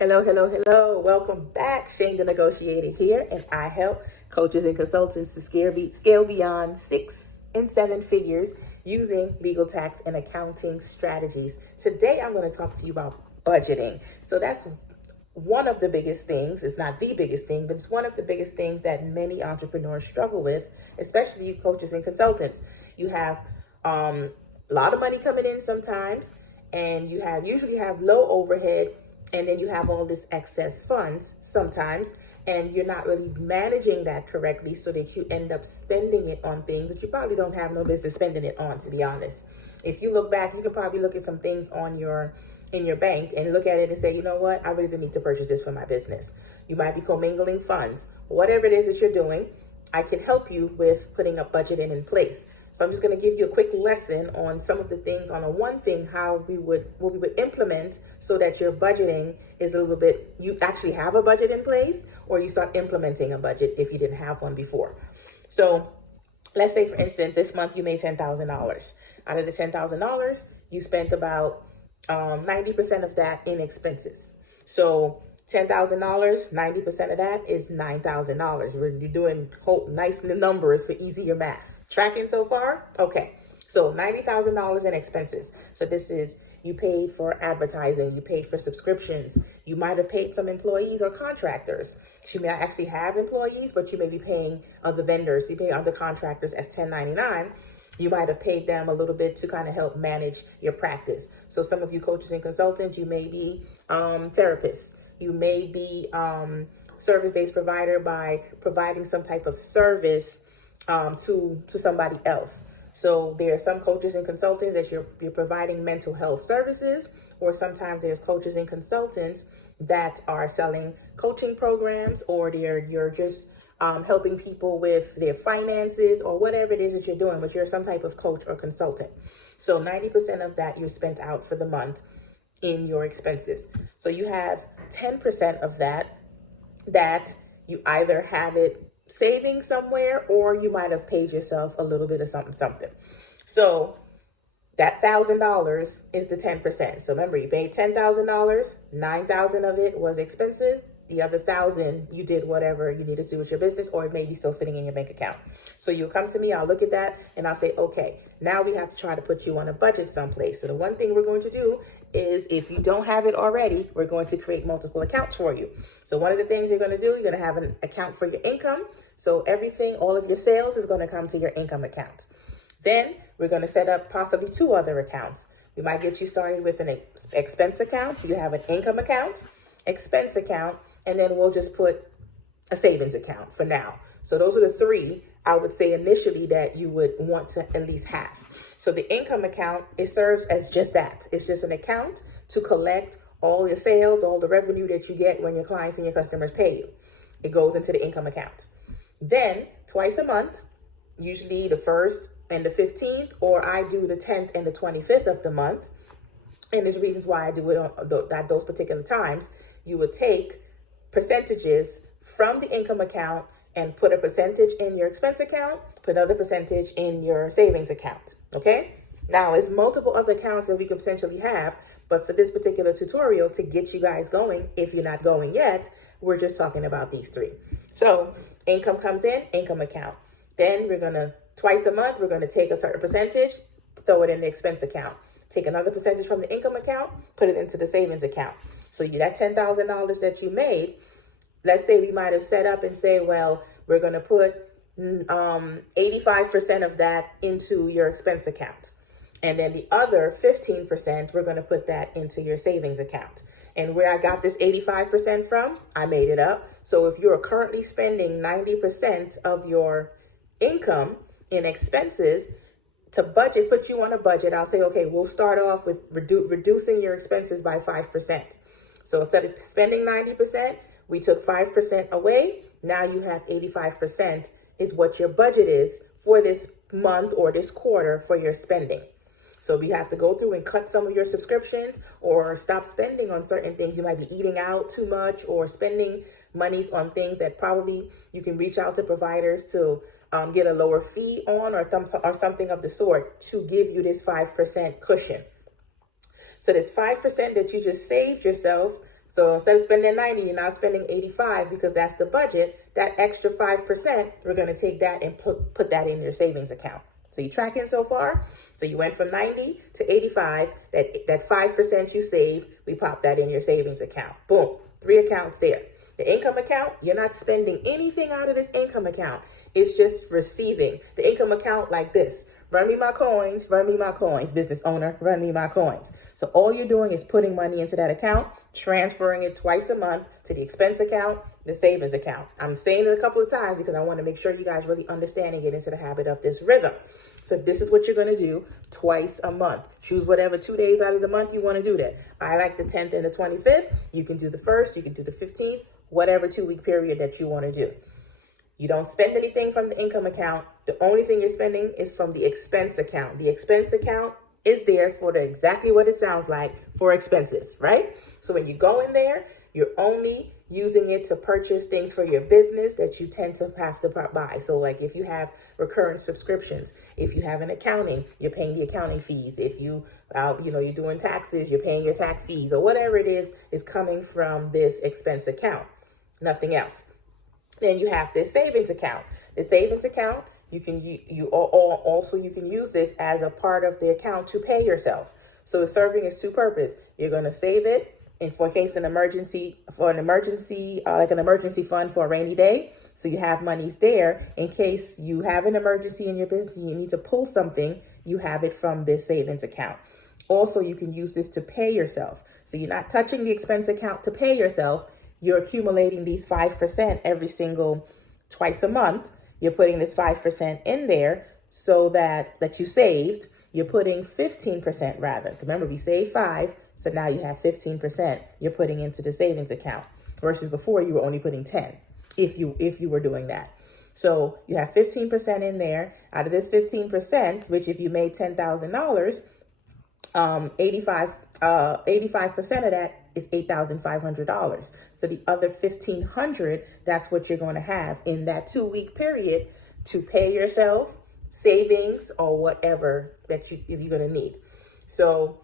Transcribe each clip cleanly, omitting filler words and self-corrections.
Hello, hello, hello. Welcome back. Shane the Negotiator here, and I help coaches and consultants to scale beyond 6 and 7 figures using legal, tax, and accounting strategies. Today, I'm going to talk to you about budgeting. So that's one of the biggest things. It's not the biggest thing, but it's one of the biggest things that many entrepreneurs struggle with, especially you coaches and consultants. You have a lot of money coming in sometimes, and you usually have low overhead, and then you have all this excess funds sometimes, and you're not really managing that correctly, so that you end up spending it on things that you probably don't have no business spending it on, to be honest. If you look back, you can probably look at some things in your bank and look at it and say, you know what, I really need to purchase this for my business. You might be commingling funds. Whatever it is that you're doing, I can help you with putting a budget in place. So I'm just going to give you a quick lesson on some of the things on one thing, what we would implement so that your budgeting is a little bit, you actually have a budget in place, or you start implementing a budget if you didn't have one before. So let's say, for instance, this month you made $10,000. Out of the $10,000, you spent about 90% of that in expenses. So $10,000, 90% of that is $9,000. You're doing nice numbers for easier math. Tracking so far? Okay. So $90,000 in expenses. So this is, you paid for advertising, you paid for subscriptions, you might have paid some employees or contractors. You may not actually have employees, but you may be paying other vendors, you pay other contractors as 1099. You might have paid them a little bit to kind of help manage your practice. So some of you coaches and consultants, you may be therapists. You may be service-based provider by providing some type of service to somebody else. So there are some coaches and consultants that you're providing mental health services, or sometimes there's coaches and consultants that are selling coaching programs, or you're just helping people with their finances, or whatever it is that you're doing, but you're some type of coach or consultant. So 90% of that you're spent out for the month in your expenses. So you have 10% of that you either have it saving somewhere, or you might have paid yourself a little bit of something. So that $1,000 is the 10%. So remember, you paid $10,000, 9,000 of it was expenses. The other 1,000, you did whatever you needed to do with your business, or it may be still sitting in your bank account. So you'll come to me, I'll look at that, and I'll say, okay, now we have to try to put you on a budget someplace. So the one thing we're going to do is, if you don't have it already, we're going to create multiple accounts for you. So one of the things you're going to do, you're going to have an account for your income. So everything, all of your sales is going to come to your income account. Then we're going to set up possibly 2 other accounts. We might get you started with an expense account. So you have an income account, expense account, and then we'll just put a savings account for now. So those are the 3 I would say initially that you would want to at least have. So the income account, it serves as just that. It's just an account to collect all your sales, all the revenue that you get when your clients and your customers pay you. It goes into the income account. Then twice a month, usually the 1st and the 15th, or I do the 10th and the 25th of the month. And there's reasons why I do it at those particular times. You would take percentages from the income account and put a percentage in your expense account, put another percentage in your savings account, okay? Now, there's multiple other accounts that we could potentially have, but for this particular tutorial, to get you guys going, if you're not going yet, we're just talking about these 3. So income comes in, income account. Then we're gonna, twice a month, we're gonna take a certain percentage, throw it in the expense account. Take another percentage from the income account, put it into the savings account. So that $10,000 that you made, let's say we might have set up and say, well, we're going to put 85% of that into your expense account. And then the other 15%, we're going to put that into your savings account. And where I got this 85% from, I made it up. So if you're currently spending 90% of your income in expenses, to put you on a budget, I'll say, okay, we'll start off with reducing your expenses by 5%. So instead of spending 90%, we took 5% away. Now you have 85% is what your budget is for this month or this quarter for your spending. So if you have to go through and cut some of your subscriptions or stop spending on certain things, you might be eating out too much or spending monies on things that probably you can reach out to providers to get a lower fee on, or something of the sort, to give you this 5% cushion. So this 5% that you just saved yourself So instead of spending 90, you're now spending 85 because that's the budget. That extra 5%, we're going to take that and put that in your savings account. So you tracking so far? So you went from 90 to 85. That 5% you save, we pop that in your savings account. Boom, 3 accounts there. The income account, you're not spending anything out of this income account. It's just receiving. The income account like this. Run me my coins, business owner, run me my coins. So all you're doing is putting money into that account, transferring it twice a month to the expense account, the savings account. I'm saying it a couple of times because I want to make sure you guys really understand and get into the habit of this rhythm. So this is what you're going to do twice a month. Choose whatever 2 days out of the month you want to do that. I like the 10th and the 25th. You can do the 1st, you can do the 15th, whatever 2-week period that you want to do. You don't spend anything from the income account. The only thing you're spending is from the expense account. The expense account is there for exactly what it sounds like, for expenses, right? So when you go in there, you're only using it to purchase things for your business that you tend to have to buy. So like if you have recurrent subscriptions, if you have an accounting, you're paying the accounting fees. If you're doing taxes, you're paying your tax fees, or whatever it is coming from this expense account, nothing else. Then you have this savings account. The savings account, you can use this as a part of the account to pay yourself. So it's serving its two purposes. You're going to save it in case an emergency, like an emergency fund for a rainy day. So you have monies there in case you have an emergency in your business and you need to pull something, you have it from this savings account. Also, you can use this to pay yourself. So you're not touching the expense account to pay yourself. You're accumulating these 5% twice a month. You're putting this 5% in there so that you saved. You're putting 15% rather. Remember, we saved 5, so now you have 15% you're putting into the savings account versus before you were only putting 10 if you were doing that. So you have 15% in there. Out of this 15%, which if you made $10,000, 85% of that is $8,500. So the other $1,500, that's what you're going to have in that 2-week period to pay yourself, savings, or whatever that you're going to need. So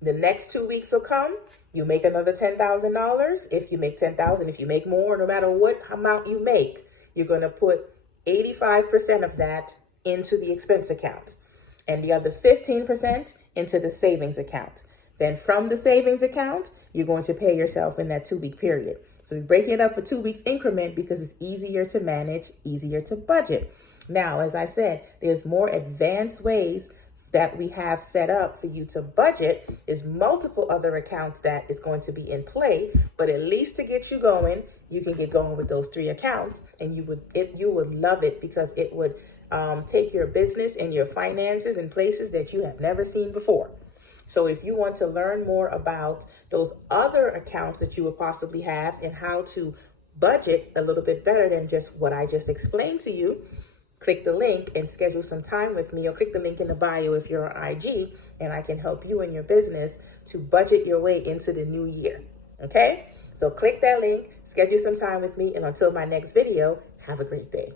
the next 2 weeks will come. You make another $10,000. If you make $10,000, if you make more, no matter what amount you make, you're going to put 85% of that into the expense account and the other 15% into the savings account. Then from the savings account, you're going to pay yourself in that 2-week period. So we break it up for 2 weeks increment because it's easier to manage, easier to budget. Now, as I said, there's more advanced ways that we have set up for you to budget. Is multiple other accounts that is going to be in play, but at least to get you going, you can get going with those 3 accounts, and you would love it because it would take your business and your finances in places that you have never seen before. So if you want to learn more about those other accounts that you would possibly have and how to budget a little bit better than just what I just explained to you, click the link and schedule some time with me, or click the link in the bio if you're on IG, and I can help you and your business to budget your way into the new year. Okay? So click that link, schedule some time with me, and until my next video, have a great day.